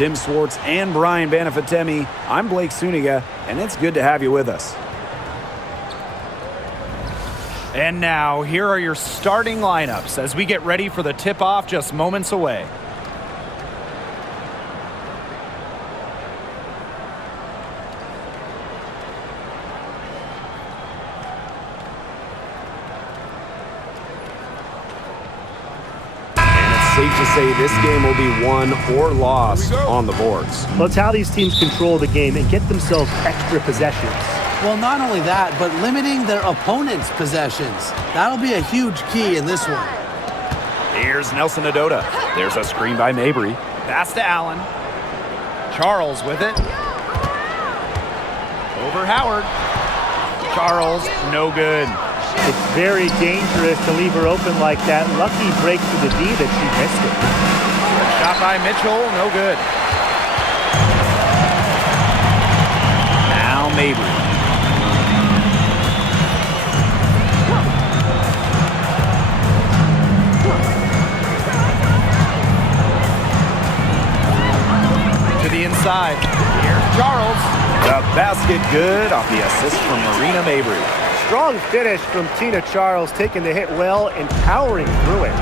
Tim Swartz and Brian Banafitemi, I'm Blake Suniga, and it's good to have you with us. And now, here are your starting lineups as we get ready for the tip-off just moments away. Safe to say this game will be won or lost on the boards. Well, it's how these teams control the game and get themselves extra possessions. Well, not only that, but limiting their opponent's possessions. That'll be a huge key in this one. Here's Nelson Adota. There's a screen by Mabry. Pass to Allen. Charles with it. Over Howard. Charles, no good. It's very dangerous to leave her open like that. Lucky break to the D that she missed it. Shot by Mitchell, no good. Now Mabry. To the inside. Here's Charles. The basket good off the assist from Marina Mabry. Strong finish from Tina Charles, taking the hit well and powering through it.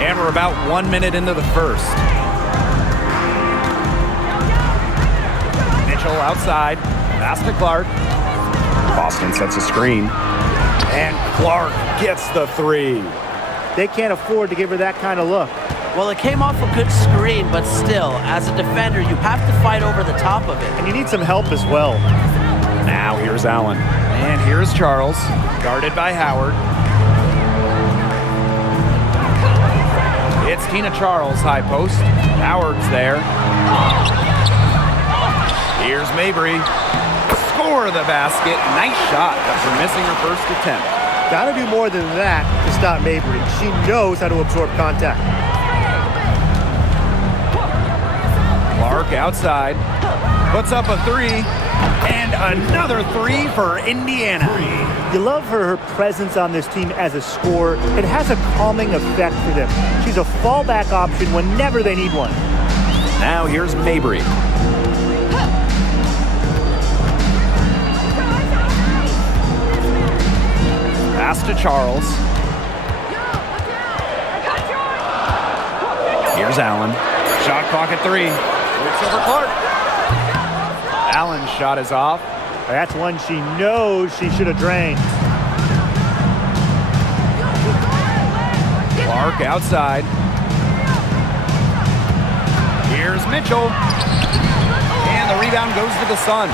And we're about 1 minute into the first. Mitchell outside. Pass to Clark. Boston sets a screen. And Clark gets the three. They can't afford to give her that kind of look. Well, it came off a good screen, but still, as a defender, you have to fight over the top of it. And you need some help as well. Now here's Allen. And here's Charles, guarded by Howard. It's Tina Charles, high post. Howard's there. Here's Mabry. Score the basket. Nice shot after missing her first attempt. Got to do more than that to stop Mabry. She knows how to absorb contact. Clark outside, puts up a three, and another three for Indiana. You love her presence on this team as a scorer. It has a calming effect for them. She's a fallback option whenever they need one. Now here's Mabry. Pass to Charles. Here's Allen. Shot clock at 3. Looks over Clark. Allen's shot is off. That's one she knows she should have drained. Clark outside. Here's Mitchell. And the rebound goes to the Sun.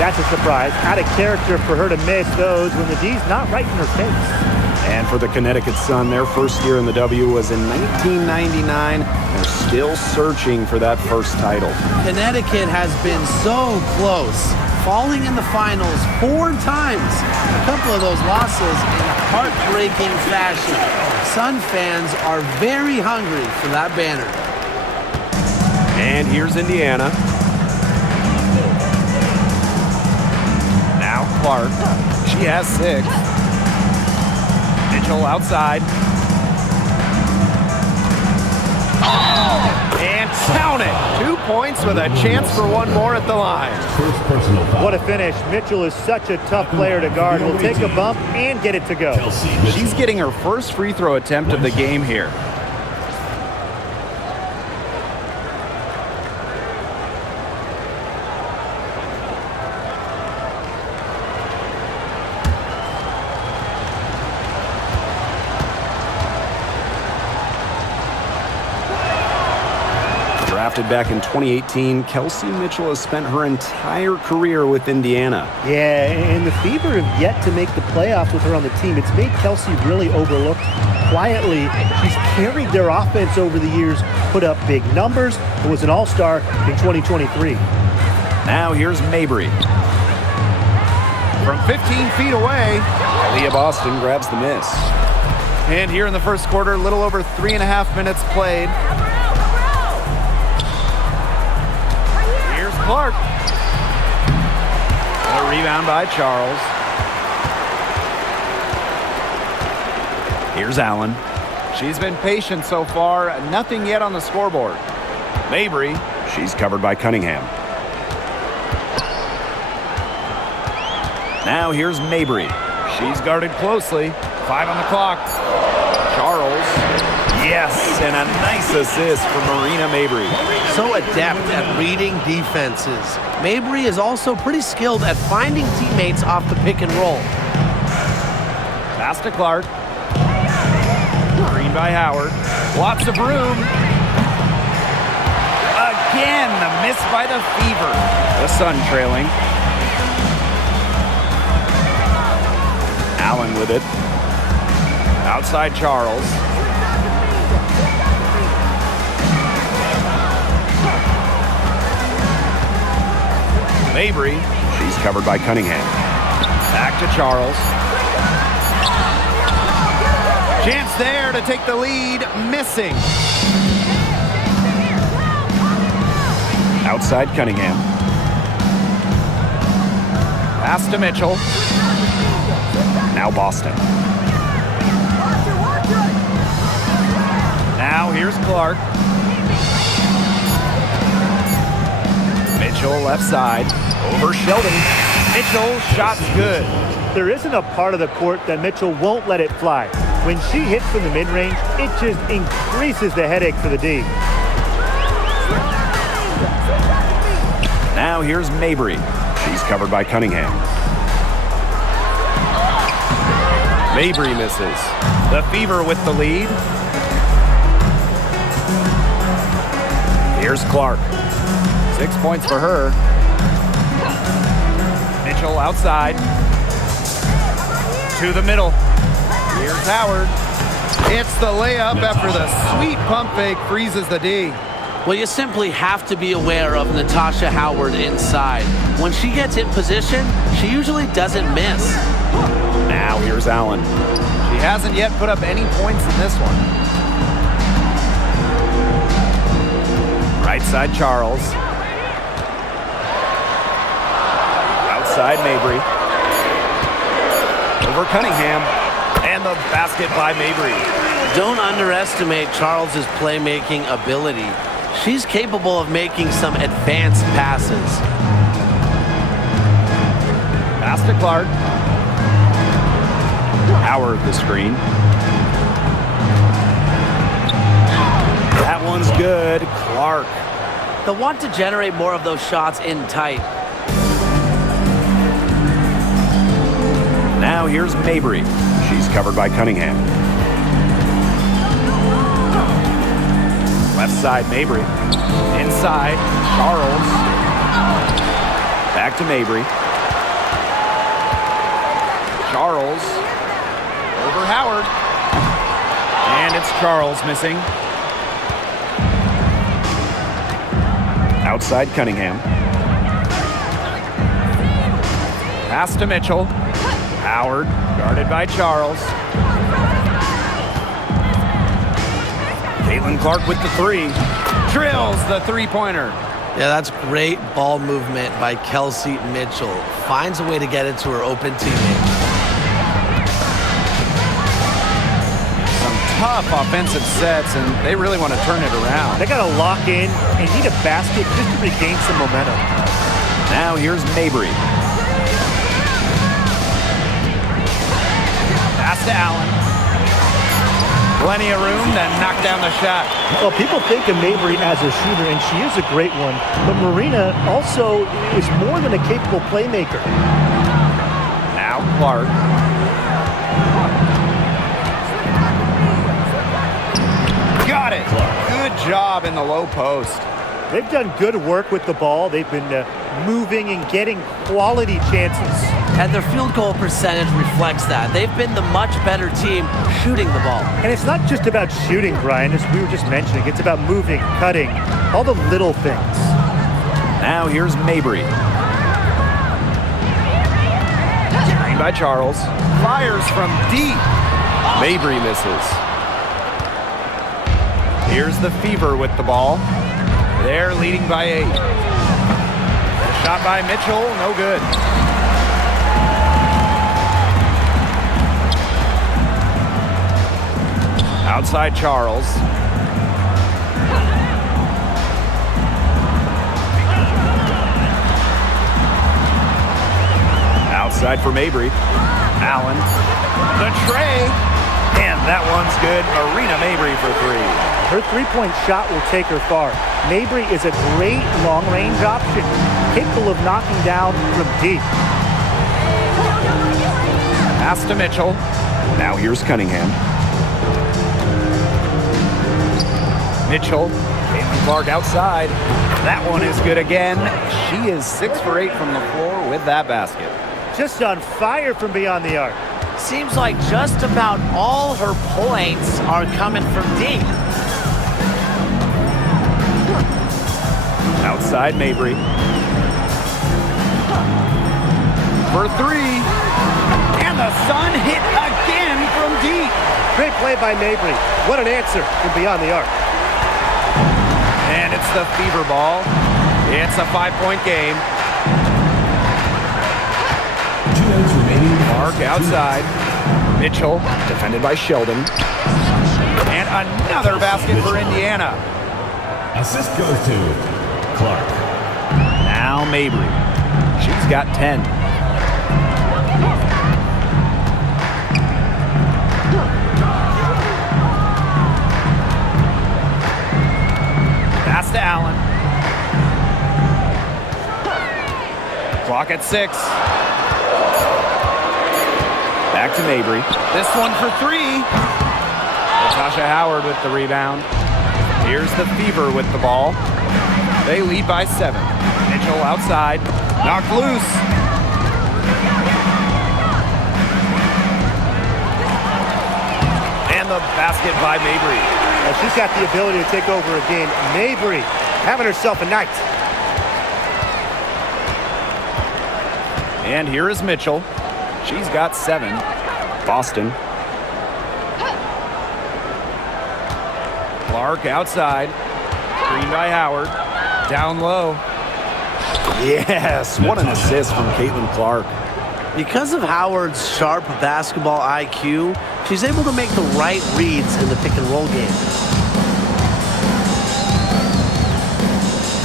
That's a surprise. Out of character for her to miss those when the D's not right in her face. And for the Connecticut Sun, their first year in the W was in 1999. They're still searching for that first title. Connecticut has been so close, falling in the finals 4 times. A couple of those losses in heartbreaking fashion. Sun fans are very hungry for that banner. And here's Indiana. Now Clark. She has 6. Mitchell outside. And count it. 2 points with a chance for one more at the line. What a finish. Mitchell is such a tough player to guard. Will take a bump and get it to go. She's getting her first free throw attempt of the game here. Drafted back in 2018, Kelsey Mitchell has spent her entire career with Indiana. Yeah, and the Fever have yet to make the playoffs with her on the team. It's made Kelsey really overlooked. Quietly, she's carried their offense over the years, put up big numbers, and was an all-star in 2023. Now here's Mabry. From 15 feet away, Leah Boston grabs the miss. and here in the first quarter, a little over 3.5 minutes played. Clark. A rebound by Charles. Here's Allen. She's been patient so far. Nothing yet on the scoreboard. Mabry. She's covered by Cunningham. Now here's Mabry. She's guarded closely. 5 on the clock. Charles. Yes, and a nice assist for Marina Mabry. So adept at reading defenses. Mabry is also pretty skilled at finding teammates off the pick and roll. Pass to Clark. Green by Howard. Lots of room. Again, the miss by the Fever. The Sun trailing. Allen with it. Outside Charles. Mabry. She's covered by Cunningham. Back to Charles. Chance there to take the lead. Missing. Outside Cunningham. Pass to Mitchell. Now Boston. Now here's Clark. Mitchell left side. Over Sheldon. Mitchell, shot's good. There isn't a part of the court that Mitchell won't let it fly. When she hits from the mid-range, it just increases the headache for the D. Now here's Mabry. She's covered by Cunningham. Mabry misses. The Fever with the lead. Here's Clark. 6 points for her. Mitchell outside. To the middle. Here's Howard. It's the layup after the sweet pump fake freezes the D. Well, you simply have to be aware of Natasha Howard inside. When she gets in position, she usually doesn't miss. Now here's Allen. She hasn't yet put up any points in this one. Right side Charles. Outside Mabry. Over Cunningham. And the basket by Mabry. Don't underestimate Charles's playmaking ability. She's capable of making some advanced passes. Pass to Clark. Howard the screen. That one's good. Clark. They'll want to generate more of those shots in tight. Now here's Mabry. She's covered by Cunningham. Left side Mabry. Inside Charles. Back to Mabry. Charles. Over Howard. And it's Charles missing. Outside Cunningham. Pass to Mitchell. Howard, guarded by Charles. Caitlin Clark with the three. Drills the three-pointer. Yeah, that's great ball movement by Kelsey Mitchell. Finds a way to get it to her open teammate. Some tough offensive sets, and they really want to turn it around. They got to lock in and need a basket just to regain some momentum. Now here's Mabry. Pass to Allen. Plenty of room, then knock down the shot. Well, people think of Mabry as a shooter, and she is a great one. But Marina also is more than a capable playmaker. Now Clark. Got it. Good job in the low post. They've done good work with the ball. They've been moving and getting quality chances. And their field goal percentage reflects that. They've been the much better team shooting the ball. And it's not just about shooting, Brian, as we were just mentioning. It's about moving, cutting, all the little things. Now here's Mabry. Screen by Charles. Fires from deep. Mabry misses. Here's the Fever with the ball. They're leading by 8. Shot by Mitchell, no good. Outside Charles. Outside for Mabry. Allen. The tray. And that one's good. Arena Mabry for three. Her three-point shot will take her far. Mabry is a great long-range option, capable of knocking down from deep. Pass to Mitchell. Now here's Cunningham. Mitchell. Caitlin Clark outside. That one is good again. She is 6 for 8 from the floor with that basket. Just on fire from beyond the arc. Seems like just about all her points are coming from deep. Outside Mabry. For three. And the Sun hit again from deep. Great play by Mabry. What an answer from beyond the arc. And it's the Fever ball. It's a 5-point game. Clark outside. Mitchell, Defended by Sheldon. and another basket for Indiana. Assist goes to Clark. Now Mabry. She's got 10. Pass to Allen. Clock at 6. Back to Mabry. This one for three. Natasha Howard with the rebound. Here's the Fever with the ball. They lead by 7. Mitchell outside. Knocked loose. And the basket by Mabry. Well, she's got the ability to take over a game. Mabry having herself a night. And here is Mitchell. She's got 7. Boston. Clark outside. Screen by Howard. Down low. Yes, what an assist from Caitlin Clark. Because of Howard's sharp basketball IQ, she's able to make the right reads in the pick and roll game.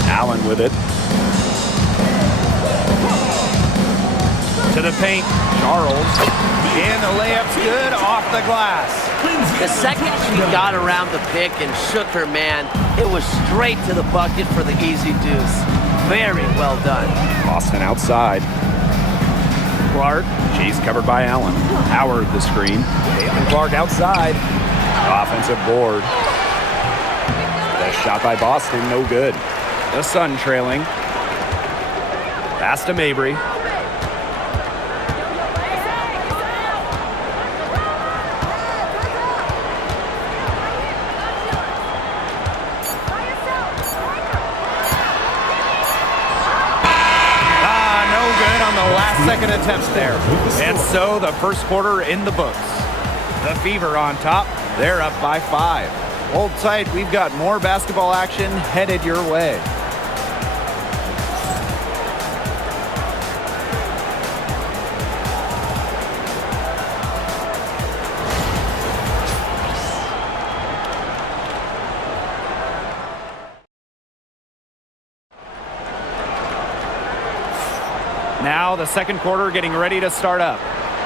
Allen with it. To the paint. Charles. And the layup's good off the glass. The second she got around the pick and shook her man, it was straight to the bucket for the easy deuce. Very well done. Boston outside. Clark. She's covered by Allen. Howard the screen. Caitlin Clark outside. Offensive board. The shot by Boston, no good. The Sun trailing. Pass to Mabry. Second attempt there. And so the first quarter in the books. The Fever on top. They're up by 5. Hold tight. We've got more basketball action headed your way. Now the second quarter getting ready to start up.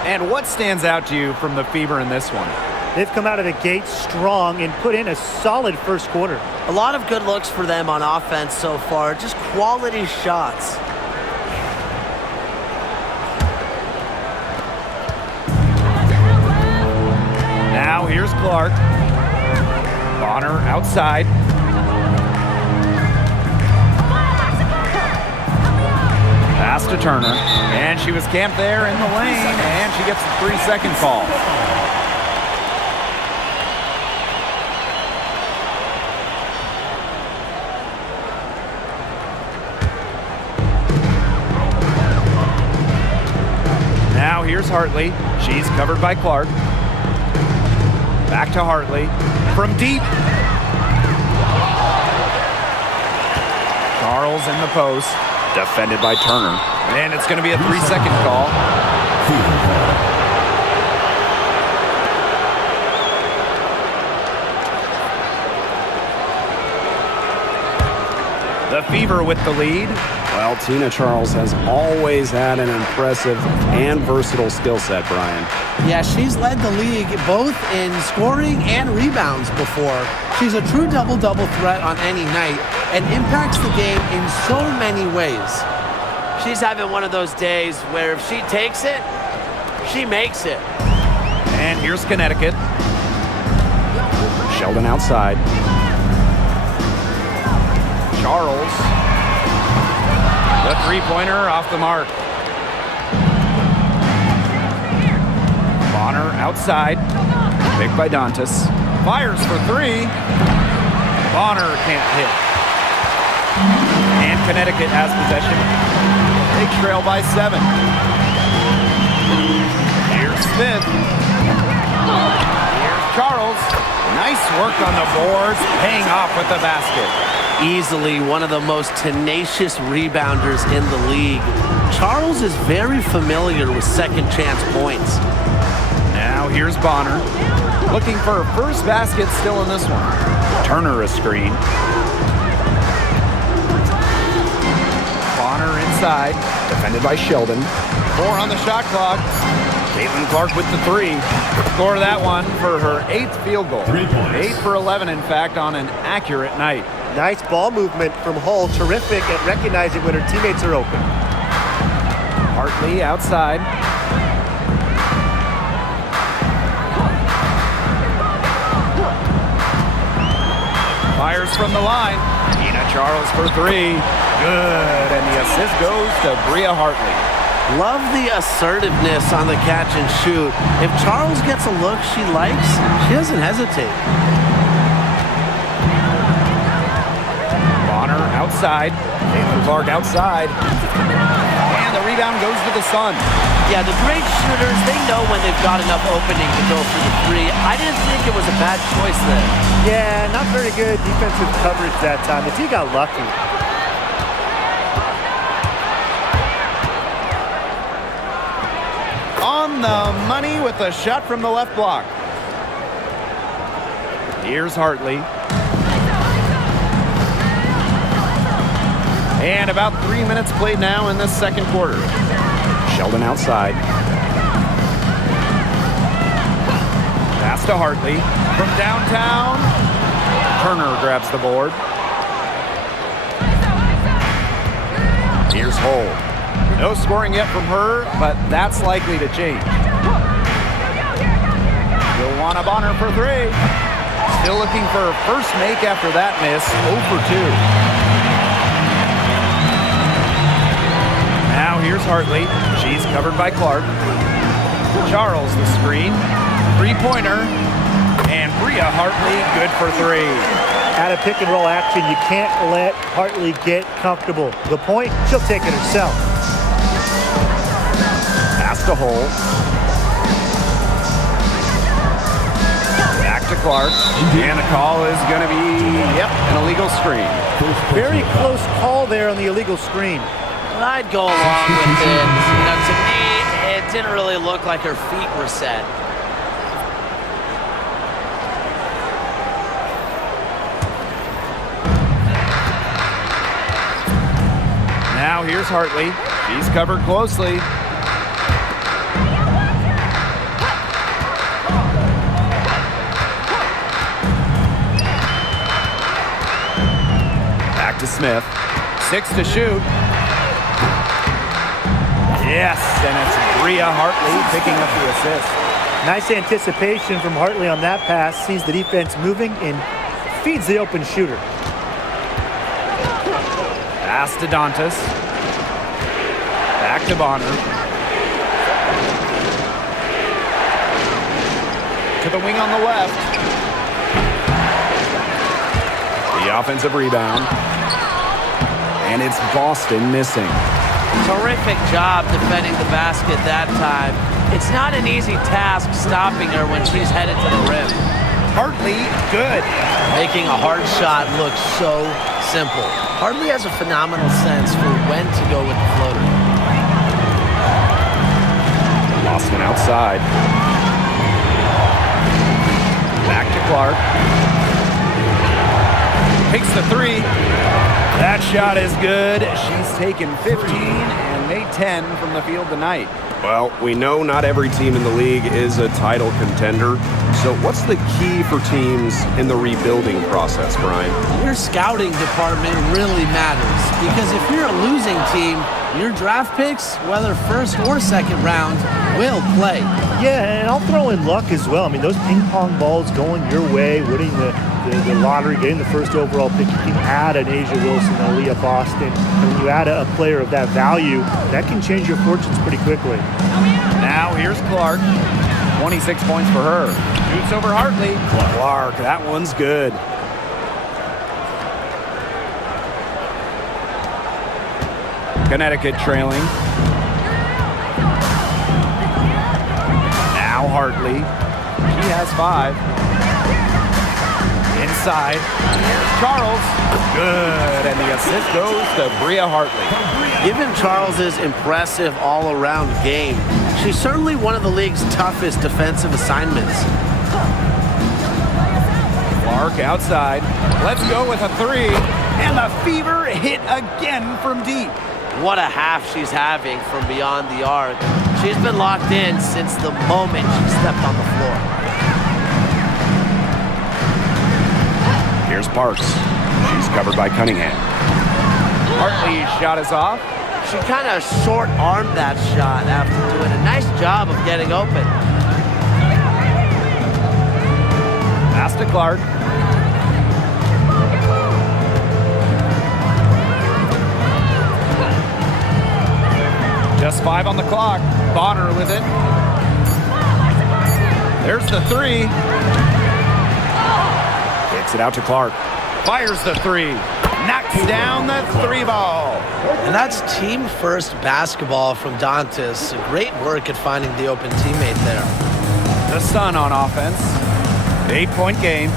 And what stands out to you from the Fever in this one? They've come out of the gate strong and put in a solid first quarter. A lot of good looks for them on offense so far, just quality shots. Now here's Clark. Bonner outside. Pass to Turner, and she was camped there in the lane, and she gets the 3-second call. Now here's Hartley. She's covered by Clark. Back to Hartley. From deep. Charles in the post. Defended by Turner. And it's going to be a 3-second call. The Fever with the lead. Well, Tina Charles has always had an impressive and versatile skill set, Brian. Yeah, she's led the league both in scoring and rebounds before. She's a true double-double threat on any night and impacts the game in so many ways. She's having one of those days where if she takes it, she makes it. And here's Connecticut. Sheldon outside. Charles. The three-pointer off the mark. Bonner outside. Picked by Dantas. Fires for three. Bonner can't hit. And Connecticut has possession. They trail by 7. Here's Smith. Here's Charles. Nice work on the boards, paying off with the basket. Easily one of the most tenacious rebounders in the league. Charles is very familiar with second chance points. Now here's Bonner. Looking for her first basket still in this one. Turner a screen. Bonner inside. Defended by Sheldon. 4 on the shot clock. Clark with the 3. Score that one for her 8th field goal. 3 points. 8 for 11, in fact, on an accurate night. Nice ball movement from Hull. Terrific at recognizing when her teammates are open. Hartley outside. Fires from the line. Tina Charles for 3. Good. And the assist goes to Bria Hartley. Love the assertiveness on the catch and shoot. If Charles gets a look she likes, she doesn't hesitate. Bonner outside. Clark outside. And the rebound goes to the Sun. Yeah, the great shooters, they know when they've got enough opening to go for the 3. I didn't think it was a bad choice there. Yeah, not very good defensive coverage that time. The team got lucky. On the money with a shot from the left block. Here's Hartley. And about 3 minutes played now in this second quarter. Sheldon outside. Pass to Hartley. From downtown, Turner grabs the board. Here's Hull. No scoring yet from her, but that's likely to change. Joanna Bonner for 3. Still looking for her first make after that miss. 0 for 2. Now here's Hartley. She's covered by Clark. Charles the screen. 3-pointer. And Bria Hartley good for 3. Out of pick and roll action, you can't let Hartley get comfortable. The point, she'll take it herself. Pass to Hull. Back to Clark. And the call is going to be, an illegal screen. Very close call there on the illegal screen. I'd go along with it. You know, to me, it didn't really look like her feet were set. Now here's Hartley. She's covered closely. Back to Smith. 6 to shoot. Yes, and it's Bria Hartley picking up the assist. Nice anticipation from Hartley on that pass. Sees the defense moving and feeds the open shooter. Pass to Dantas. Back to Bonner. To the wing on the left. The offensive rebound. And it's Boston missing. Terrific job defending the basket that time. It's not an easy task stopping her when she's headed to the rim. Hartley, good. Making a hard shot look so simple. Hartley has a phenomenal sense for when to go with the floater. Boston outside. Back to Clark. Takes the 3. That shot is good. She's taken 15 and made 10 from the field tonight. Well, we know not every team in the league is a title contender. So what's the key for teams in the rebuilding process, Brian? Your scouting department really matters because if you're a losing team, your draft picks, whether first or second round, will play. Yeah, and I'll throw in luck as well. I mean, those ping pong balls going your way, winning the lottery, getting the first overall pick, you can add an Asia Wilson, Aaliyah Boston, and when you add a player of that value, that can change your fortunes pretty quickly. Now here's Clark. 26 points for her. Shoots over Hartley. Clark, that one's good. Connecticut trailing. Now Hartley. She has 5. Inside. Charles. Good. And the assist goes to Bria Hartley. Given Charles's impressive all-around game, she's certainly one of the league's toughest defensive assignments. Clark outside. Let's go with a 3. And the Fever hit again from deep. What a half she's having from beyond the arc. She's been locked in since the moment she stepped on the floor. Here's Parks. She's covered by Cunningham. Hartley's shot is off. She kind of short-armed that shot after doing a nice job of getting open. Pass to Clark. Just 5 on the clock. Bonner with it. There's the 3. Kicks it out to Clark. Fires the 3. Knocks down the 3 ball. And that's team first basketball from Dantas. Great work at finding the open teammate there. The Sun on offense. 8-point game.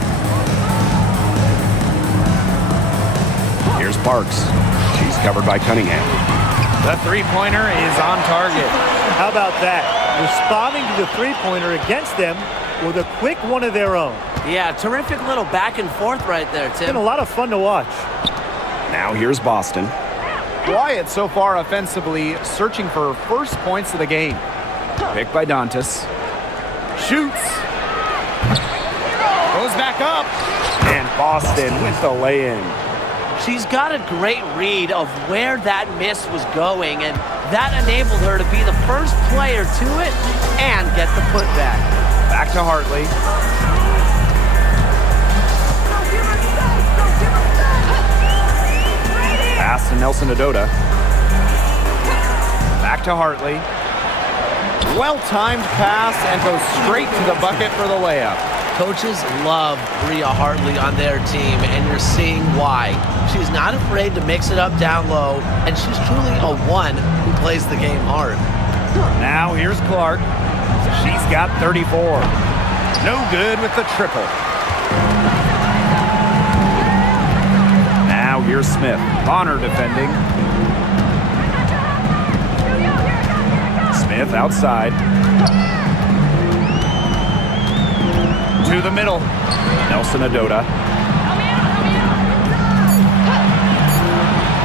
Here's Parks. She's covered by Cunningham. The 3-pointer is on target. How about that? Responding to the three-pointer against them with a quick one of their own. Yeah, terrific little back and forth right there, It's Tim. been a lot of fun to watch. Now here's Boston. Wyatt so far offensively searching for first points of the game. Picked by Dantas. Shoots. Goes back up. And Boston with the lay-in. She's got a great read of where that miss was going, and that enabled her to be the first player to it and get the putback. Back to Hartley. Pass to Nelson Adota. Back to Hartley. Well-timed pass and goes straight to the bucket for the layup. Coaches love Bria Hartley on their team, and you're seeing why. She's not afraid to mix it up down low, and she's truly a one who plays the game hard. Now here's Clark. She's got 34. No good with the triple. Now here's Smith. Bonner defending. Smith outside. To the middle. Nelson Adota.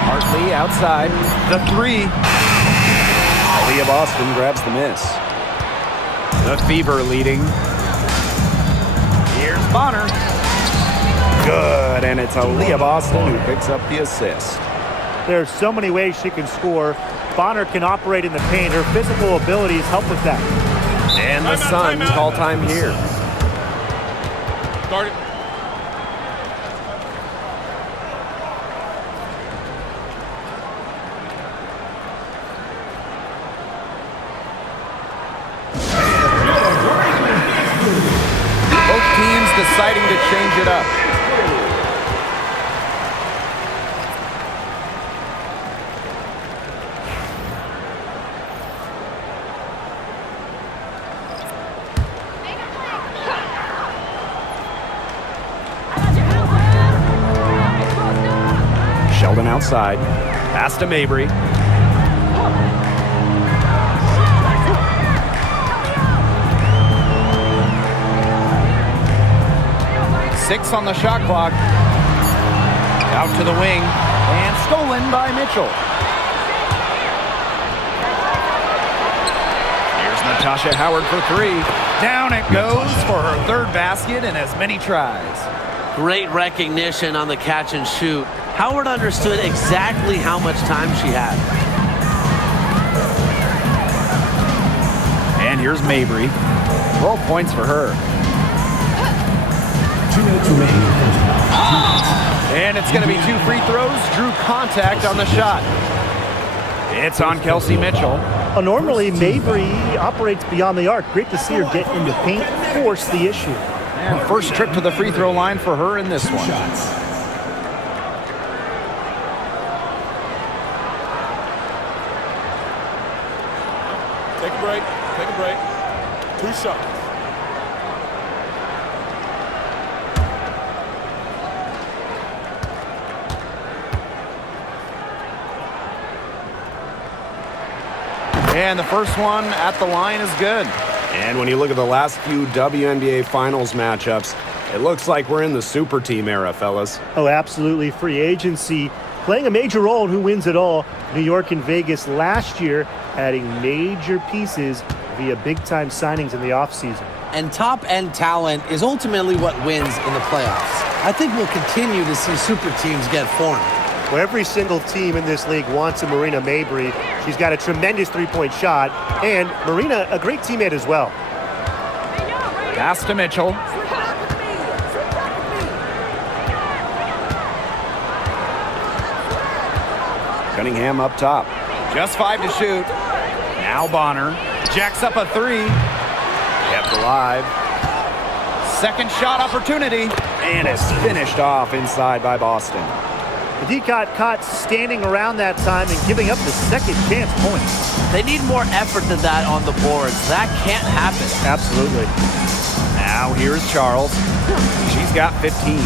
Hartley outside. The 3. Aaliyah Boston grabs the miss. The Fever leading. Here's Bonner. Good, and it's Aaliyah Boston who picks up the assist. There's so many ways she can score. Bonner can operate in the paint. Her physical abilities help with that. And the Suns call time here. Start it. Both teams deciding to change it up. Sheldon outside. Pass to Mabry. Six on the shot clock. Out to the wing. And stolen by Mitchell. Here's Natasha Howard for three. Down it goes for her third basket in as many tries. Great recognition on the catch and shoot. Howard understood exactly how much time she had. And here's Mabry. 12 points for her. 2 minutes remaining. And it's going to be 2 free throws. Drew contact on the shot. It's on Kelsey Mitchell. Normally, Mabry operates beyond the arc. Great to see her get into paint, force the issue. And first trip to the free throw line for her in this one. Take a break. Take a break. 2 shots. And the first one at the line is good. And when you look at the last few WNBA Finals matchups, it looks like we're in the super team era, fellas. Oh, absolutely. Free agency playing a major role in who wins it all. New York and Vegas last year adding major pieces via big-time signings in the offseason. And top-end talent is ultimately what wins in the playoffs. I think we'll continue to see super teams get formed. Well, every single team in this league wants a Marina Mabry. She's got a tremendous three-point shot, and Marina, a great teammate as well. Pass to Mitchell. Cunningham up top. Just 5 to shoot. Now Bonner jacks up a 3. Kept alive. Second shot opportunity. And it's finished off inside by Boston. The D got caught standing around that time and giving up the second chance points. They need more effort than that on the boards. That can't happen. Absolutely. Now here's Charles. She's got 15.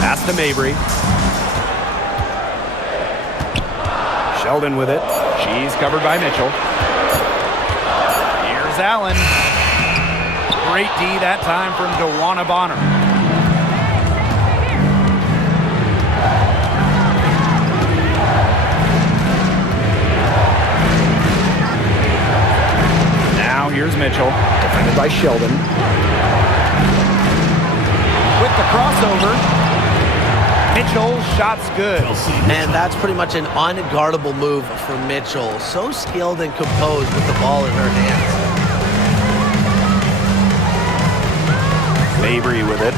Pass to Mabry. Sheldon with it. She's covered by Mitchell. Here's Allen. Great D that time from DeWanna Bonner. Now here's Mitchell. Defended by Sheldon. With the crossover. Mitchell, shot's good. And that's pretty much an unguardable move for Mitchell. So skilled and composed with the ball in her hands. Mabry with it.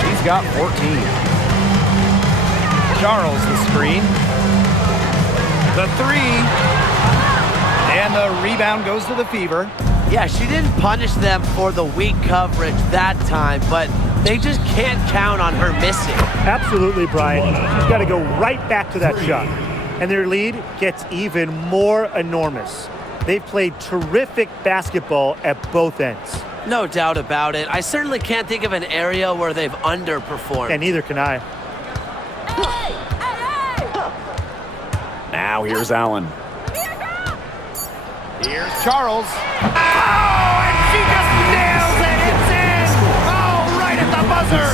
She's got 14. Charles the screen. The 3. And the rebound goes to the Fever. Yeah, she didn't punish them for the weak coverage that time, but they just can't count on her missing. Absolutely, Brian. She's got to go right back to that shot. And their lead gets even more enormous. They've played terrific basketball at both ends. No doubt about it. I certainly can't think of an area where they've underperformed. And neither can I. Now here's Allen. Here's Charles. Oh, and she just nails it. It's in. Oh, right at the buzzer.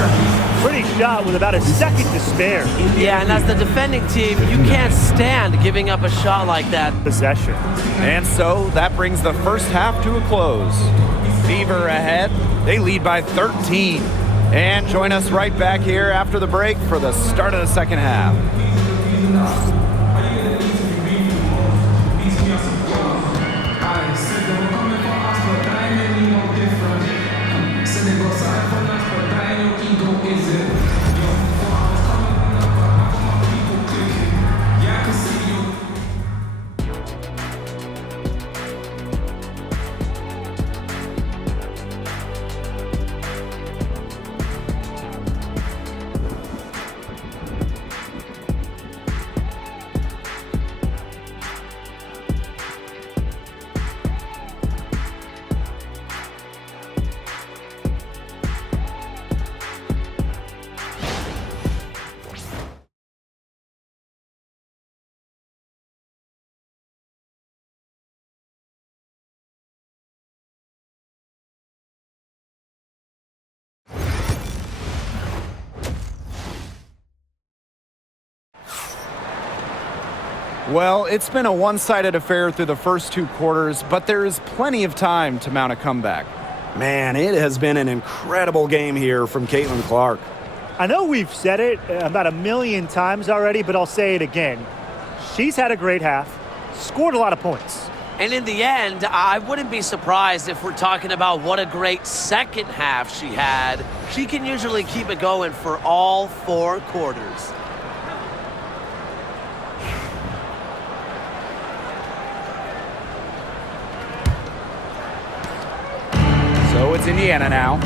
Pretty shot with about a second to spare. Yeah, and as the defending team, you can't stand giving up a shot like that. Possession. And so that brings the first half to a close. Fever ahead. They lead by 13. And join us right back here after the break for the start of the second half. Well, it's been a one-sided affair through the first 2 quarters, but there is plenty of time to mount a comeback. Man, it has been an incredible game here from Caitlin-Clark. I know we've said it about 1,000,000 times already, but I'll say it again. She's had a great half, scored a lot of points. And in the end, I wouldn't be surprised if we're talking about what a great second half she had. She can usually keep it going for all 4 quarters. So it's Indiana now.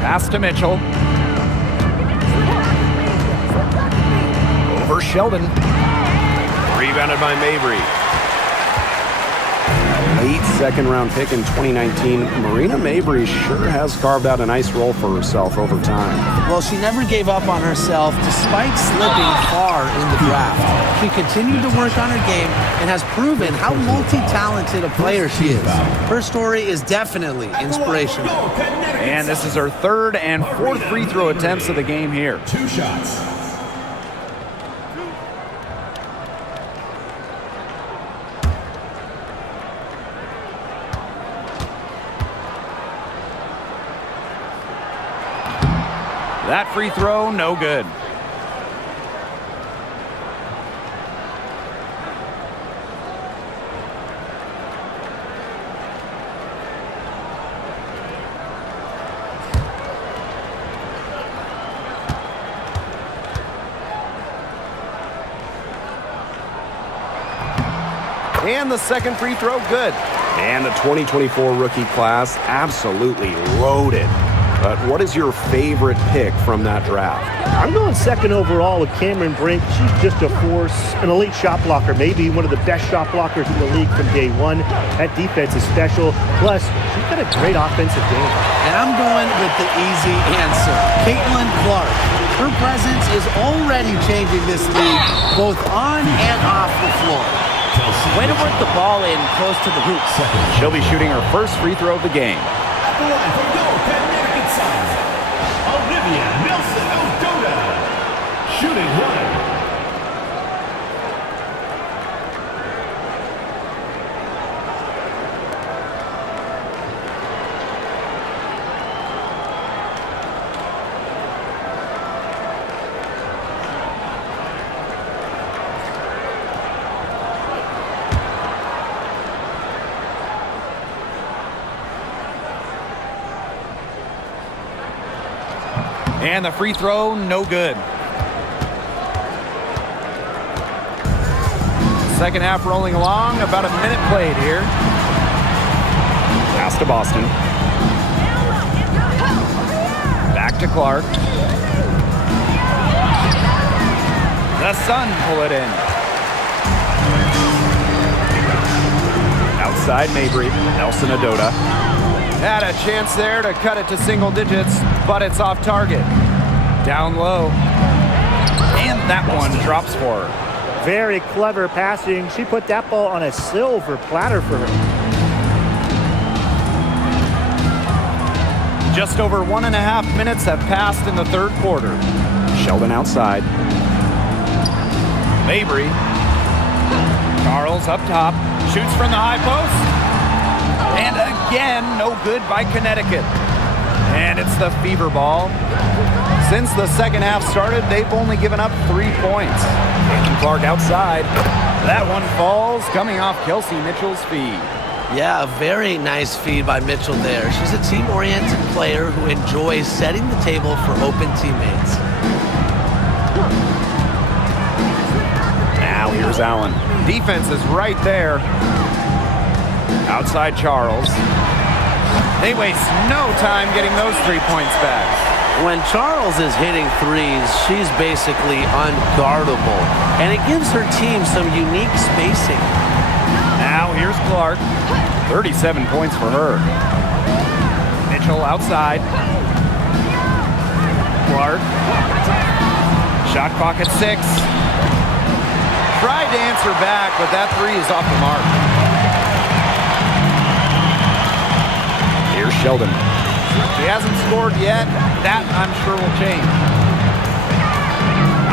Pass to Mitchell. Over Sheldon. Rebounded by Mabry. Late second-round pick in 2019, Marina Mabry sure has carved out a nice role for herself over time. Well, she never gave up on herself despite slipping far in the draft. She continued to work on her game and has proven how multi-talented a player she is. Her story is definitely inspirational. And this is her 3rd and 4th free throw attempts of the game here. 2 shots. That free throw, no good. And the second free throw, good. And the 2024 rookie class, absolutely loaded. But what is your favorite pick from that draft? I'm going second overall with Cameron Brink. She's just a force, an elite shot blocker, maybe one of the best shot blockers in the league from day one. That defense is special. Plus, she's got a great offensive game. And I'm going with the easy answer, Caitlin Clark. Her presence is already changing this league, both on and off the floor. Way to work the ball in close to the hoop. She'll be shooting her first free throw of the game. At the line from goal, Connecticut side, Olivia Nelson-Ododa, shooting 1. And the free throw, no good. Second half rolling along, about a minute played here. Pass to Boston. Back to Clark. The Sun pull it in. Outside Mabry, Nelson-Ododa. Had a chance there to cut it to single digits, but it's off target. Down low. And that one drops for her. Very clever passing. She put that ball on a silver platter for her. Just over 1.5 minutes have passed in the 3rd quarter. Sheldon outside. Mabry. Charles up top. Shoots from the high post. And again, no good by Connecticut. And it's the fever ball. Since the second half started, they've only given up 3 points. Caitlin Clark outside. That one falls, coming off Kelsey Mitchell's feed. Yeah, a very nice feed by Mitchell there. She's a team-oriented player who enjoys setting the table for open teammates. Now here's Allen. Defense is right there. Outside Charles. They waste no time getting those 3 points back. When Charles is hitting threes, she's basically unguardable, and it gives her team some unique spacing. Now here's Clark. 37 points for her. Mitchell outside. Clark. Shot clock at 6. Tried to answer back, but that 3 is off the mark. Here's Sheldon. He hasn't scored yet. That, I'm sure, will change.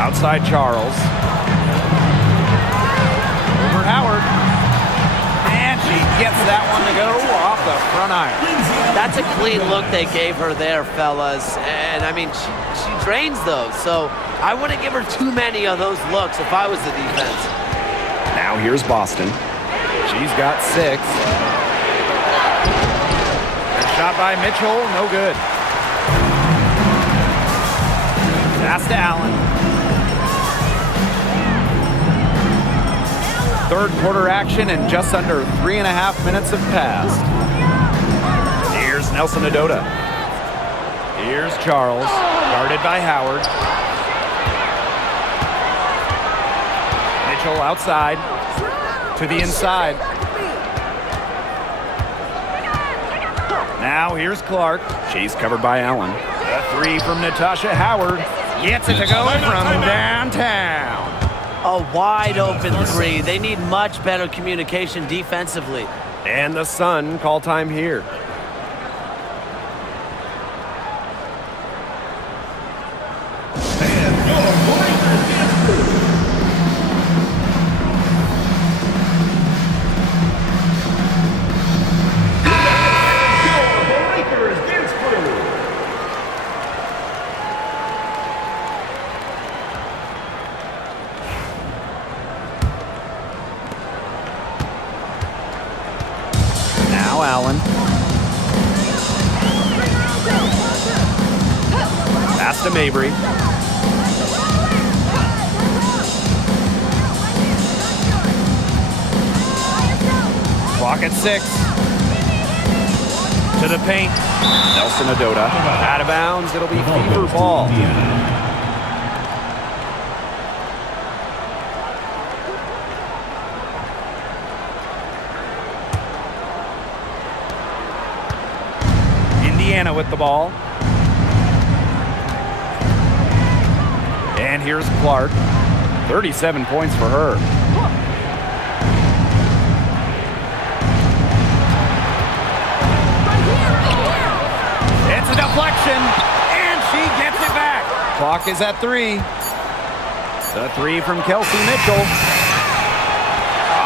Outside Charles. Over Howard. And she gets that one to go off the front iron. That's a clean look they gave her there, fellas. And, I mean, she drains those. So I wouldn't give her too many of those looks if I was the defense. Now here's Boston. She's got 6. Good shot by Mitchell. No good. Pass to Allen. Third quarter action and just under 3.5 minutes have passed. Here's Nelson Adota. Here's Charles, guarded by Howard. Mitchell outside to the inside. Now here's Clark. She's covered by Allen. A 3 from Natasha Howard. Gets it to go from downtown. A wide open 3. They need much better communication defensively. And the Sun call time here. Now Allen. Pass to Mabry. Clock at 6. To the paint. Nelson Adota. Out of bounds. It'll be Fever ball. Indiana with the ball. And here's Clark. 37 points for her. It's a deflection, and she gets it back. Clock is at 3. The 3 from Kelsey Mitchell.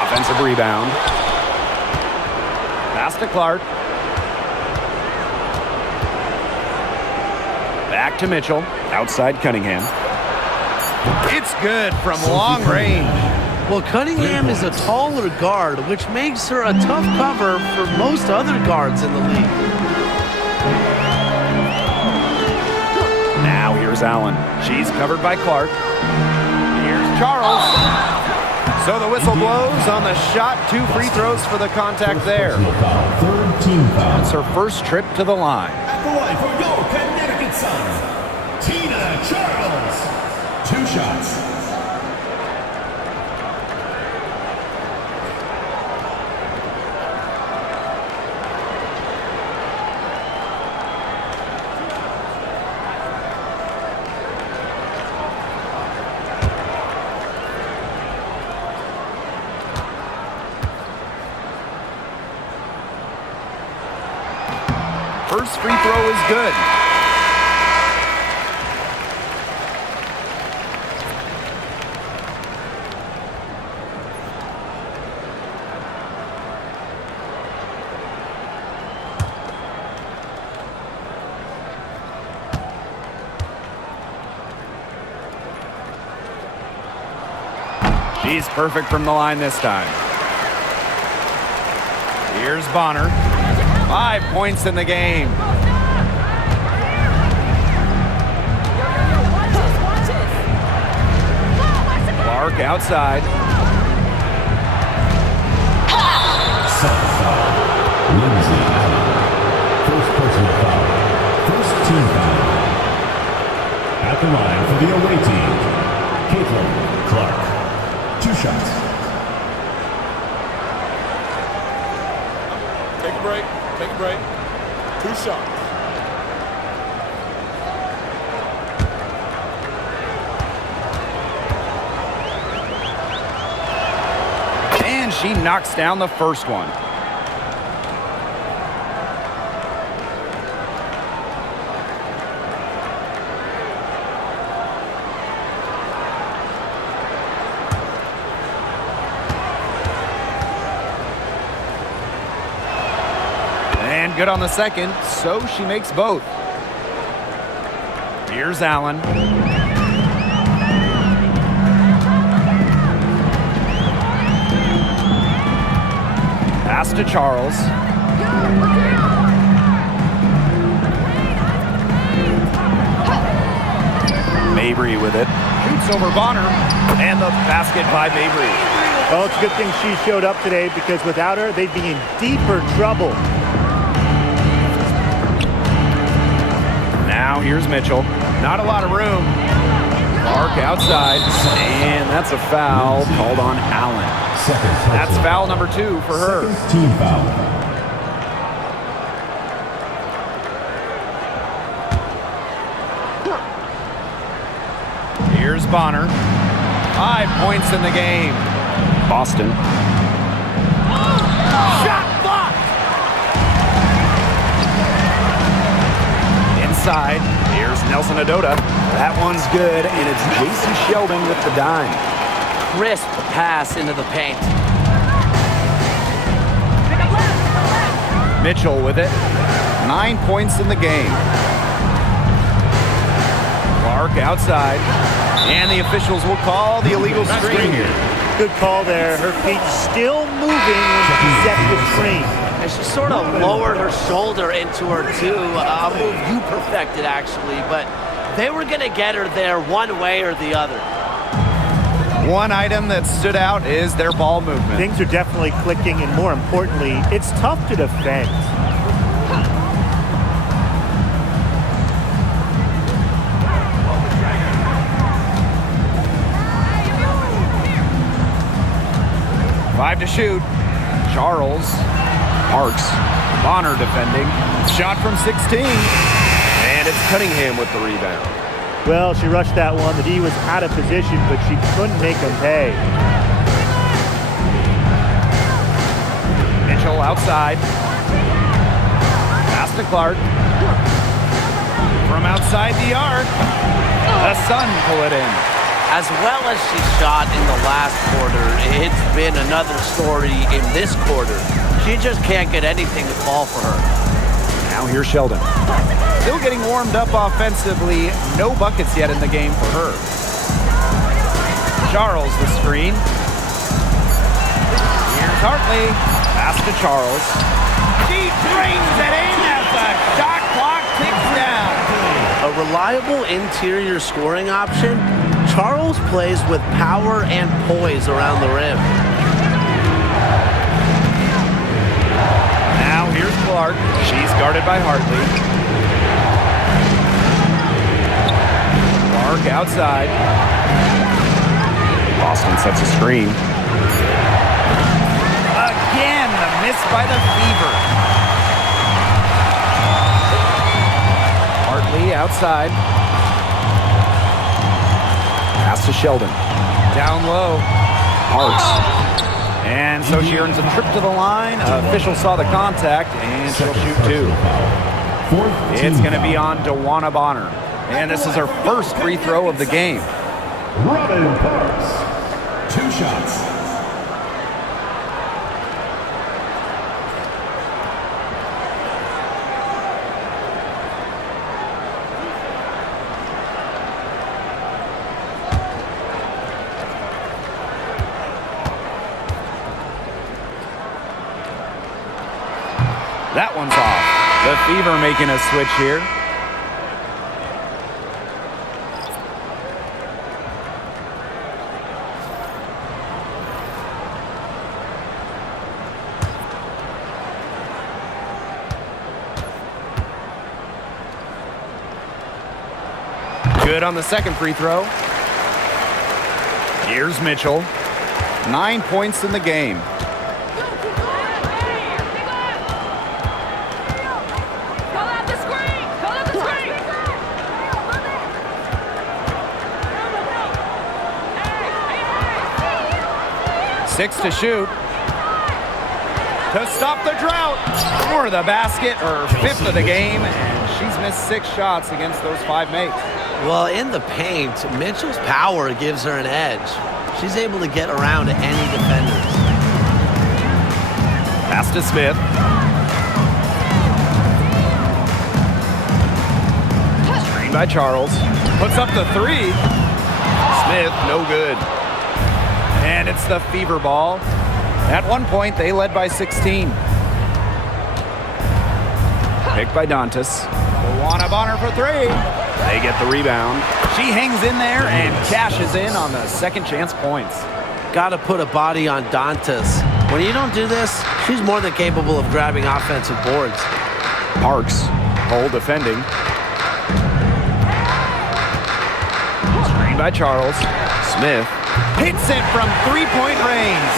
Offensive rebound. Pass to Clark. Back to Mitchell. Outside Cunningham. It's good from long range. Well, Cunningham is a taller guard, which makes her a tough cover for most other guards in the league. Now here's Allen. She's covered by Clark. Here's Charles. So the whistle blows on the shot. 2 free throws for the contact there. Third team foul. It's her first trip to the line. At the line for your Connecticut Sun, Tina Charles. 2 shots. First free throw is good. She's perfect from the line this time. Here's Bonner. 5 points in the game. Clark outside. Second foul. Lindsay Allen. First personal foul. First team foul. At the line for the away team, Caitlin Clark. 2 shots. Take a break. Take a break. 2 shots. And she knocks down the first one. good on the second, so she makes both. Here's Allen. Pass to Charles. Mabry with it. Shoots over Bonner. And the basket by Mabry. Well, it's a good thing she showed up today because without her, they'd be in deeper trouble. Now here's Mitchell. Not a lot of room. Clark outside. And that's a foul called on Allen. That's foul number 2 for her. Team foul. Here's Bonner. 5 points in the game. Boston. Shot blocked! Inside. Here's Nelson Adota. That one's good, and it's Jason Sheldon with the dime. Crisp pass into the paint. Mitchell with it. 9 points in the game. Clark outside. And the officials will call the illegal screen here. Good call there. Her feet still moving when she set the screen. And she sort of lowered her shoulder into her too. A move you perfected, actually. But they were going to get her there one way or the other. One item that stood out is their ball movement. Things are definitely clicking, and more importantly, it's tough to defend. Five to shoot. Charles. Parks. Bonner defending. Shot from 16. And it's Cunningham with the rebound. Well, she rushed that one. The D was out of position, but she couldn't make them pay. Mitchell outside. Pass to Clark. From outside the arc. The Sun pull it in. As well as she shot in the last quarter, it's been another story in this quarter. She just can't get anything to fall for her. Now here's Sheldon. Still getting warmed up offensively. No buckets yet in the game for her. Charles the screen. Here's Hartley. Pass to Charles. She brings it in as the shot clock ticks down. A reliable interior scoring option. Charles plays with power and poise around the rim. Now here's Clark. She's guarded by Hartley. Clark outside. Boston sets a screen. Again, the miss by the Fever. Hartley outside. Pass to Sheldon. Down low. Parks. And so she earns a trip to the line. Official saw the contact, and she'll shoot 2. It's going to be on DeWanna Bonner. And this is her first free throw of the game. Robin Parks. 2 shots. That one's off. The Fever making a switch here. Good on the second free throw. Here's Mitchell. 9 points in the game. Six to shoot. To stop the drought. For the basket, or 5th of the game. And she's missed 6 shots against those 5 mates. Well, in the paint, Mitchell's power gives her an edge. She's able to get around any defender. Pass to Smith. Screen by Charles. Puts up the three. Smith, no good. And it's the Fever ball. At one point, they led by 16. Picked by Dantas. Bonner for three. They get the rebound. She hangs in there and cashes in on the second chance points. Got to put a body on Dantas. When you don't do this, she's more than capable of grabbing offensive boards. Parks, Cole defending. Screen by Charles. Smith hits it from three-point range.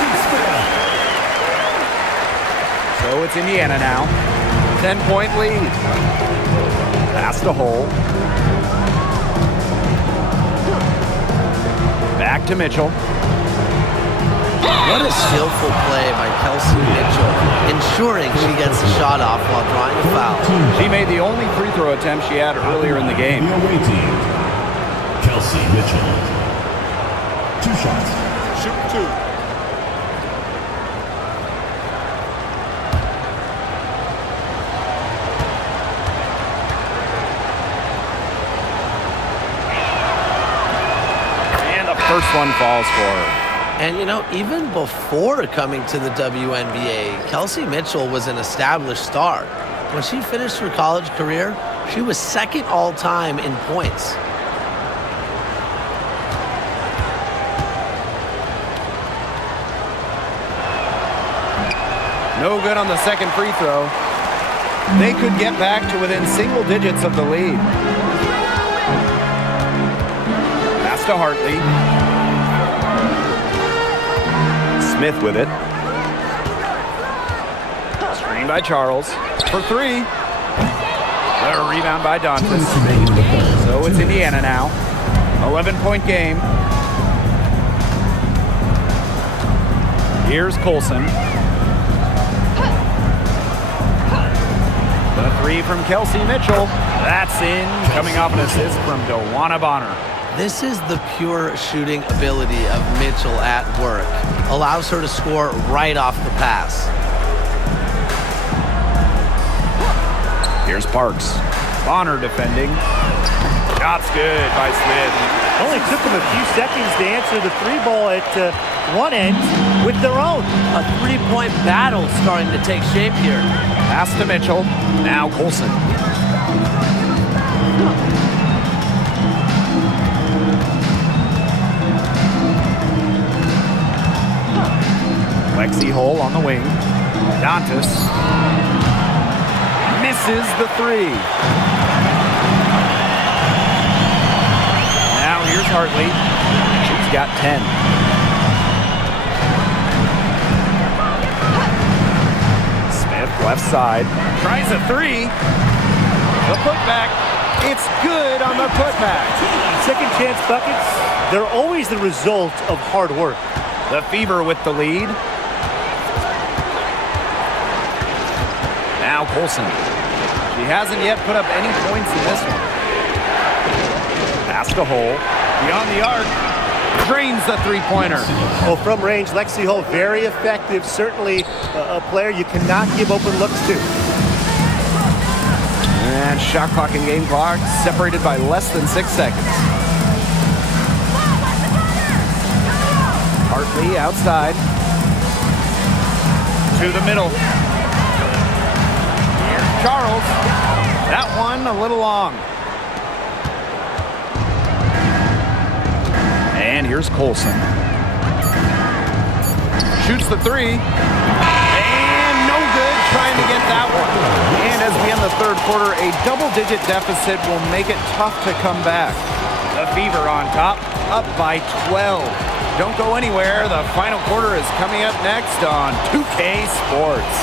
So it's Indiana now. 10-point lead. Pass to Hole. Back to Mitchell. What a skillful play by Kelsey Mitchell, ensuring she gets the shot off while drawing a foul. She made the only free throw attempt she had earlier in the game. The away team, Kelsey Mitchell. 2 shots. Shoot 2. And the first one falls for her. And, you know, even before coming to the WNBA, Kelsey Mitchell was an established star. When she finished her college career, she was second all-time in points. No good on the second free throw. They could get back to within single digits of the lead. Pass to Hartley. Smith with it. Screen by Charles for three. The rebound by Dantas. So it's Indiana now. 11-point game. Here's Colson. The three from Kelsey Mitchell. That's in. Coming off an assist from DeWanna Bonner. This is the pure shooting ability of Mitchell at work. Allows her to score right off the pass. Here's Parks. Bonner defending. Shot's good by Smith. Only took them a few seconds to answer the three ball at one end with their own. A three-point battle starting to take shape here. Pass to Mitchell. Now Colson. Lexi Hole on the wing. Dantas misses the three. Now here's Hartley. She's got 10. Smith left side. Tries a three. The putback. It's good on the putback. Second chance buckets, they're always the result of hard work. The Fever with the lead. Now Colson. She hasn't yet put up any points in this one. Pass to Hole. Beyond the arc. Drains the three-pointer. Well, from range, Lexi Hole, very effective. Certainly a player you cannot give open looks to. And shot clock and game clock separated by less than 6 seconds. Hartley outside. To the middle. Here's Charles. That one a little long. And here's Colson. Shoots the three. And no good trying to get that one. And as we end the third quarter, a double-digit deficit will make it tough to come back. The Fever on top, up by 12. Don't go anywhere. The final quarter is coming up next on 2K Sports.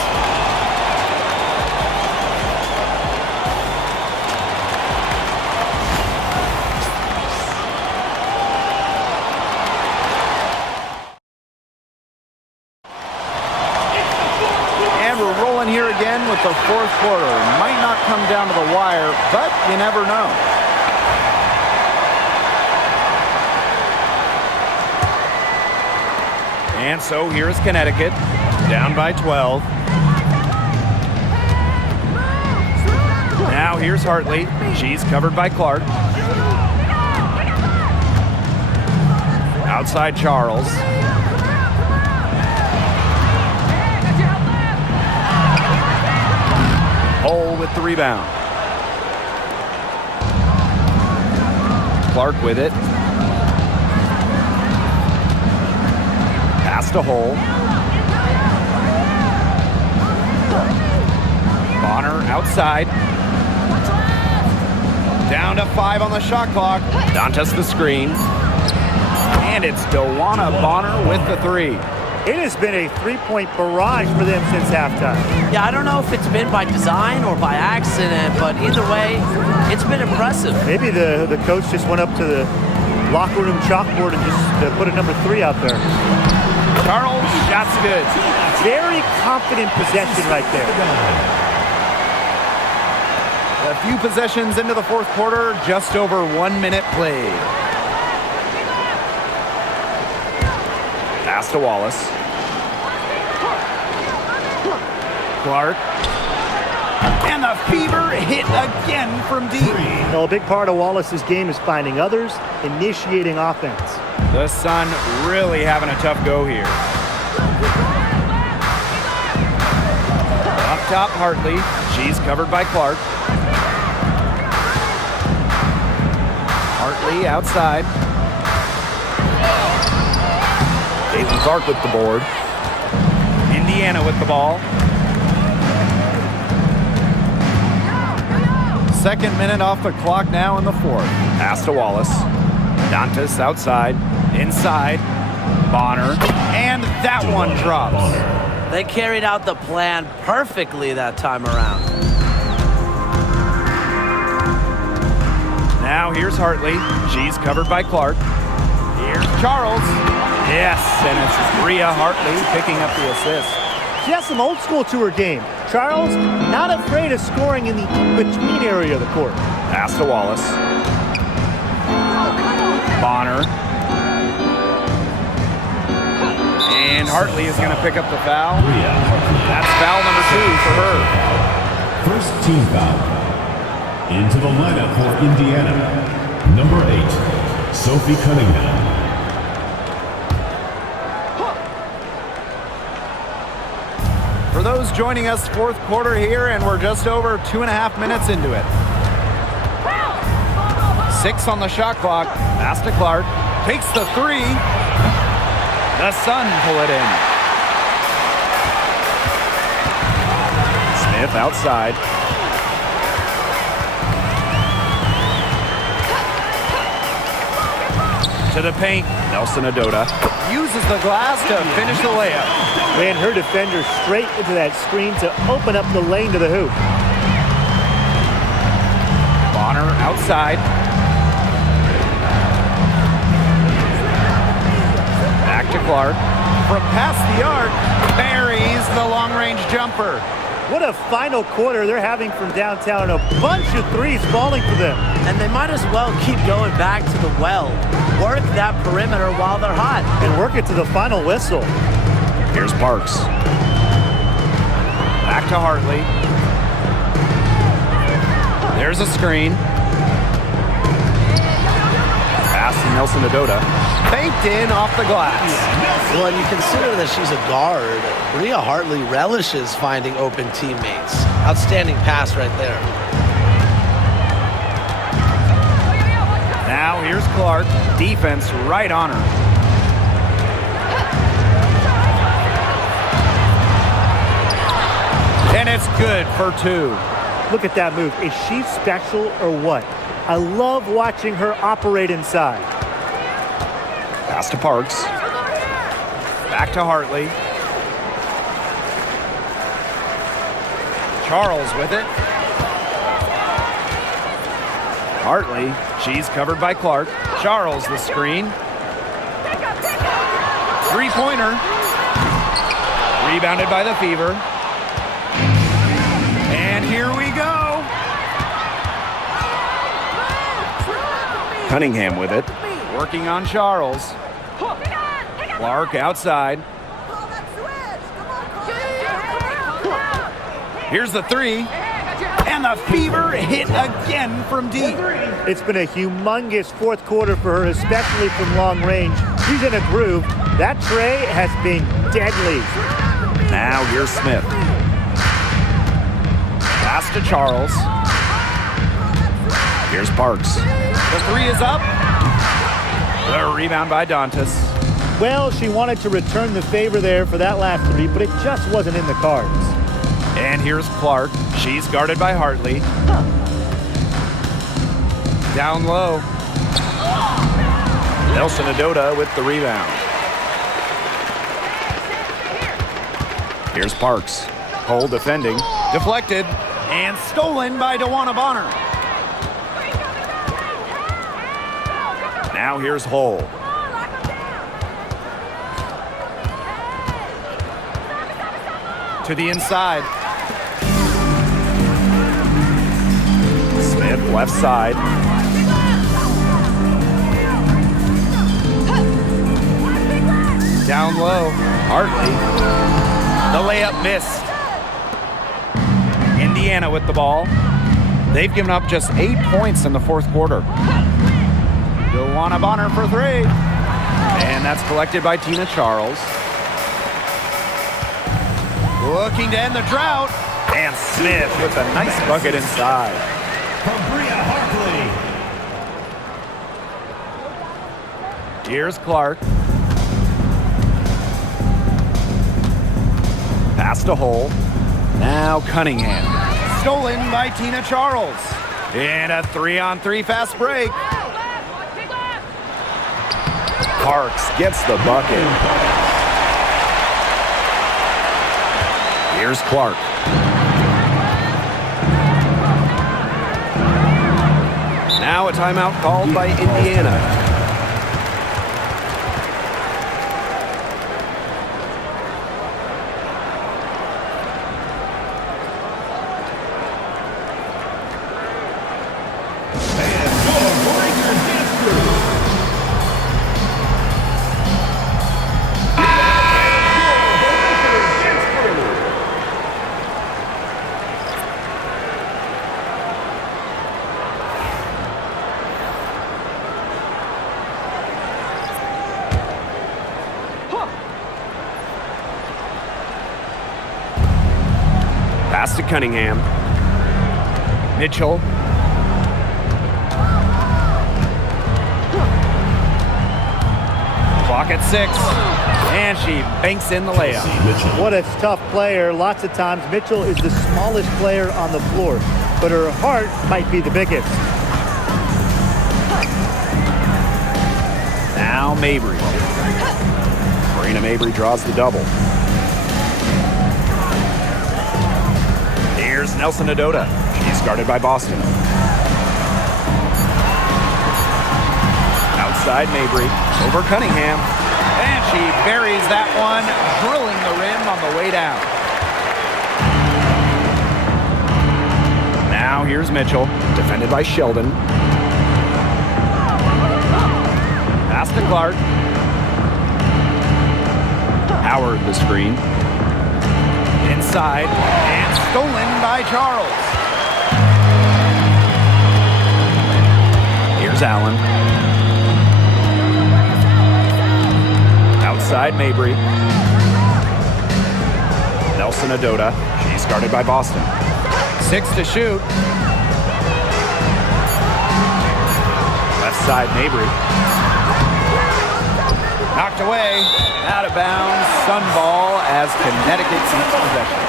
Here again with the fourth quarter. Might not come down to the wire, but you never know. And so here's Connecticut, down by 12. Now here's Hartley. She's covered by Clark. Outside Charles. Hole with the rebound. Clark with it. Pass to Hole. Bonner outside. Down to 5 on the shot clock. Dantas the screen. And it's Dewana Bonner with the 3. It has been a three-point barrage for them since halftime. Yeah, I don't know if it's been by design or by accident, but either way, it's been impressive. Maybe the coach just went up to the locker room chalkboard and just put a number 3 out there. Charles, shot's good. Very confident possession right there. A few possessions into the fourth quarter, just over 1 minute played. Pass to Wallace. Clark. And the fever hit again from deep. A big part of Wallace's game is finding others, initiating offense. The Sun really having a tough go here. Up top, Hartley. She's covered by Clark. Hartley outside. Caitlin-Clark with the board. Indiana with the ball. Second minute off the clock now in the fourth. Pass to Wallace. Dantas outside. Inside. Bonner. And that one drops. They carried out the plan perfectly that time around. Now here's Hartley. She's covered by Clark. Here's Charles. Yes, and it's Rhea Hartley picking up the assist. She has some old school to her game. Charles, not afraid of scoring in the in-between area of the court. Pass to Wallace. Bonner. And Hartley is going to pick up the foul. That's foul number 2 for her. First team foul. Into the lineup for Indiana, number 8, Sophie Cunningham. For those joining us, fourth quarter here, and we're just over 2.5 minutes into it. 6 on the shot clock. Pass to Clark. Takes the 3. The Sun pull it in. Smith outside. To the paint. Nelson Adota uses the glass to finish the layup. Ran her defender straight into that screen to open up the lane to the hoop. Bonner outside. Back to Clark. From past the arc, buries the long-range jumper. What a final quarter they're having from downtown. A bunch of threes falling for them. And they might as well keep going back to the well. Work that perimeter while they're hot. And work it to the final whistle. Here's Parks. Back to Hartley. There's a screen. Pass to Nelson Adota. Banked in off the glass. Well, and you consider that she's a guard. Rhea Hartley relishes finding open teammates. Outstanding pass right there. Now here's Clark. Defense right on her. And it's good for 2. Look at that move. Is she special or what? I love watching her operate inside. Pass to Parks. Back to Hartley. Charles with it. Hartley, she's covered by Clark. Charles the screen. Three-pointer. Rebounded by the Fever. And here we go. Cunningham with it. Working on Charles. Clark outside. Here's the 3. And the the fever hit again from deep. It's been a humongous fourth quarter for her, especially from long range. She's in a groove. That tray has been deadly. Now here's Smith. Pass to Charles. Here's Parks. The three is up. The rebound by Dantas. Well, she wanted to return the favor there for that last three, but it just wasn't in the cards. And here's Clark. She's guarded by Hartley. Down low. Nelson Adota with the rebound. Here's Parks. Hole defending. Deflected. And stolen by DeWanna Bonner. Now here's Hole. To the inside. Smith left side. Down low. Hartley. The layup missed. Indiana with the ball. They've given up just 8 points in the fourth quarter. DeWanna Bonner for three. And that's collected by Tina Charles. Looking to end the drought. And Smith with a nice bucket inside. Here's Clark. Pass to Hole. Now Cunningham. Stolen by Tina Charles. And a 3-on-3 fast break. Parks gets the bucket. Here's Clark. Now a timeout called by Indiana. Pass to Cunningham. Mitchell. Clock at 6. And she banks in the layup. What a tough player. Lots of times Mitchell is the smallest player on the floor, but her heart might be the biggest. Now Mabry. Marina Mabry draws the double. Here's Nelson Adota. She's guarded by Boston. Outside Mabry. Over Cunningham. And she buries that one, drilling the rim on the way down. Now here's Mitchell. Defended by Sheldon. Pass to Clark. Howard the screen. Inside, and stolen by Charles. Here's Allen. Outside Mabry. Nelson Adota. She's guarded by Boston. 6 to shoot. Left side Mabry. Knocked away. Out of bounds. Sun ball as Connecticut keeps possession.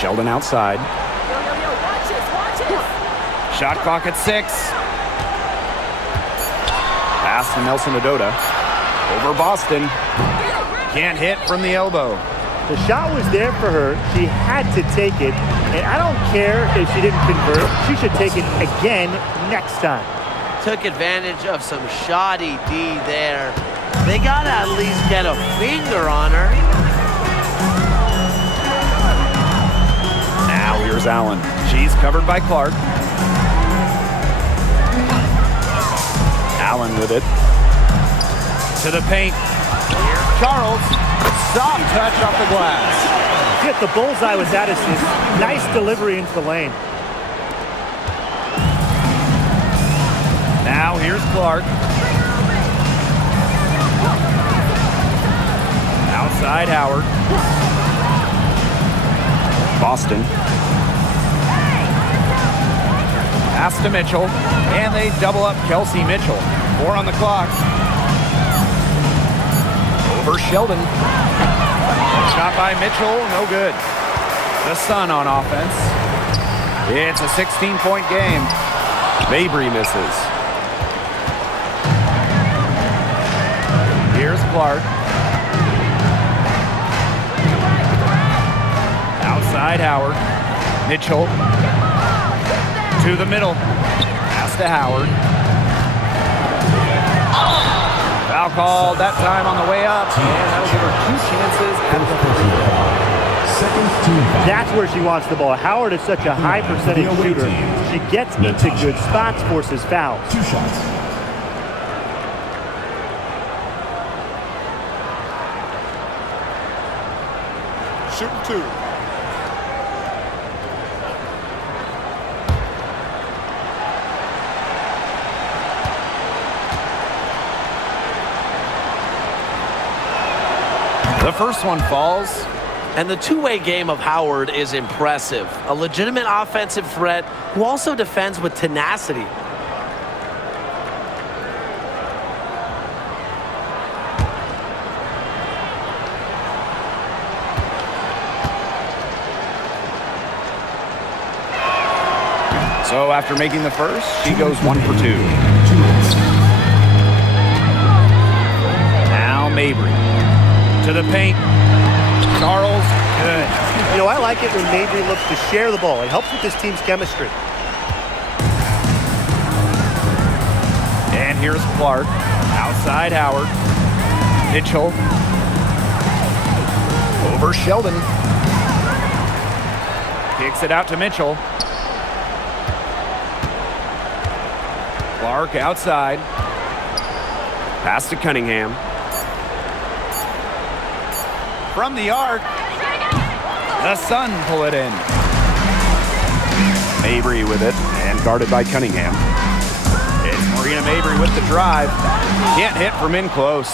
Sheldon outside. Shot clock at 6. Pass to Nelson Adota. Over Boston. Can't hit from the elbow. The shot was there for her. She had to take it. And I don't care if she didn't convert. She should take it again next time. Took advantage of some shoddy D there. They got to at least get a finger on her. Now here's Allen. She's covered by Clark. Allen with it. To the paint. Charles. Soft touch off the glass. Hit the bullseye with that assist. Nice delivery into the lane. Now here's Clark. Outside Howard. Boston. Pass to Mitchell. And they double up Kelsey Mitchell. 4 on the clock. Over Sheldon. Shot by Mitchell, no good. The Sun on offense. It's a 16-point game. Mabry misses. Here's Clark. Outside Howard. Mitchell. To the middle. Pass to Howard. Foul called that time on the way up. And that'll give her 2 chances at the free throw. Second team foul. That's where she wants the ball. Howard is such a high percentage shooter. She gets into good spots, forces fouls. 2 shots. Shooting 2. The first one falls. And the two-way game of Howard is impressive. A legitimate offensive threat who also defends with tenacity. So after making the first, she goes 1 for 2. Now Mabry. To the paint. Charles, good. You know, I like it when Mabry looks to share the ball. It helps with this team's chemistry. And here's Clark. Outside Howard. Mitchell. Over Sheldon. Kicks it out to Mitchell. Clark outside. Pass to Cunningham. From the arc. The Sun pull it in. Mabry with it, and guarded by Cunningham. It's Marina Mabry with the drive. Can't hit from in close.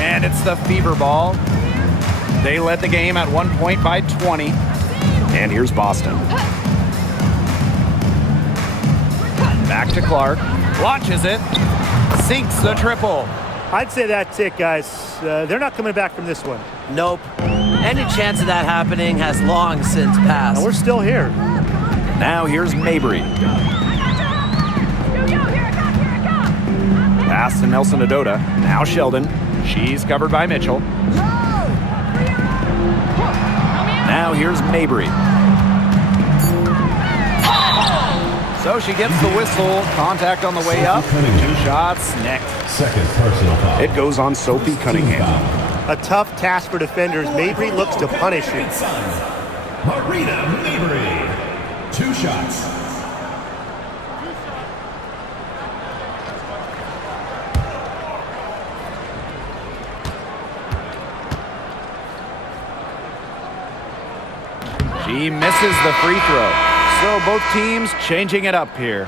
And it's the Fever ball. They led the game at 1 point by 20. And here's Boston. Back to Clark. Launches it. Sinks the triple. I'd say that's it, guys. They're not coming back from this one. Nope. Any chance of that happening has long since passed. And we're still here. Now here's Mabry. Pass to Nelson Adota. Now Sheldon. She's covered by Mitchell. Now here's Mabry. So she gets the whistle. Contact on the way up. 2 shots next. Second personal foul. It goes on Sophie Cunningham. A tough task for defenders. Mabry looks to punish it. Marina Mabry. 2 shots. She misses the free throw. So both teams changing it up here.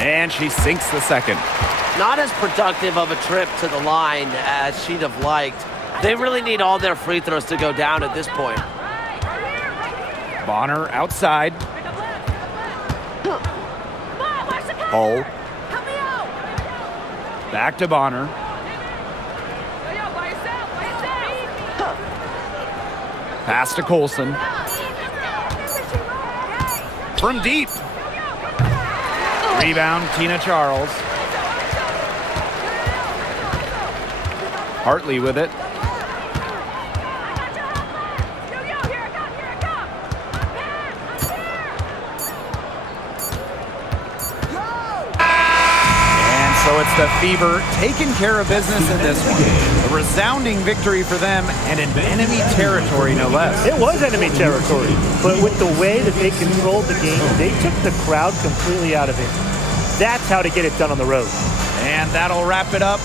And she sinks the second. Not as productive of a trip to the line as she'd have liked. They really need all their free throws to go down at this point. Bonner outside. Hull. Back to Bonner. Pass to Colson. From deep. Rebound, Tina Charles. Hartley with it. it's the Fever taking care of business in this one. A resounding victory for them and in enemy territory, no less. It was enemy territory, but with the way that they controlled the game, they took the crowd completely out of it. That's how to get it done on the road. And that'll wrap it up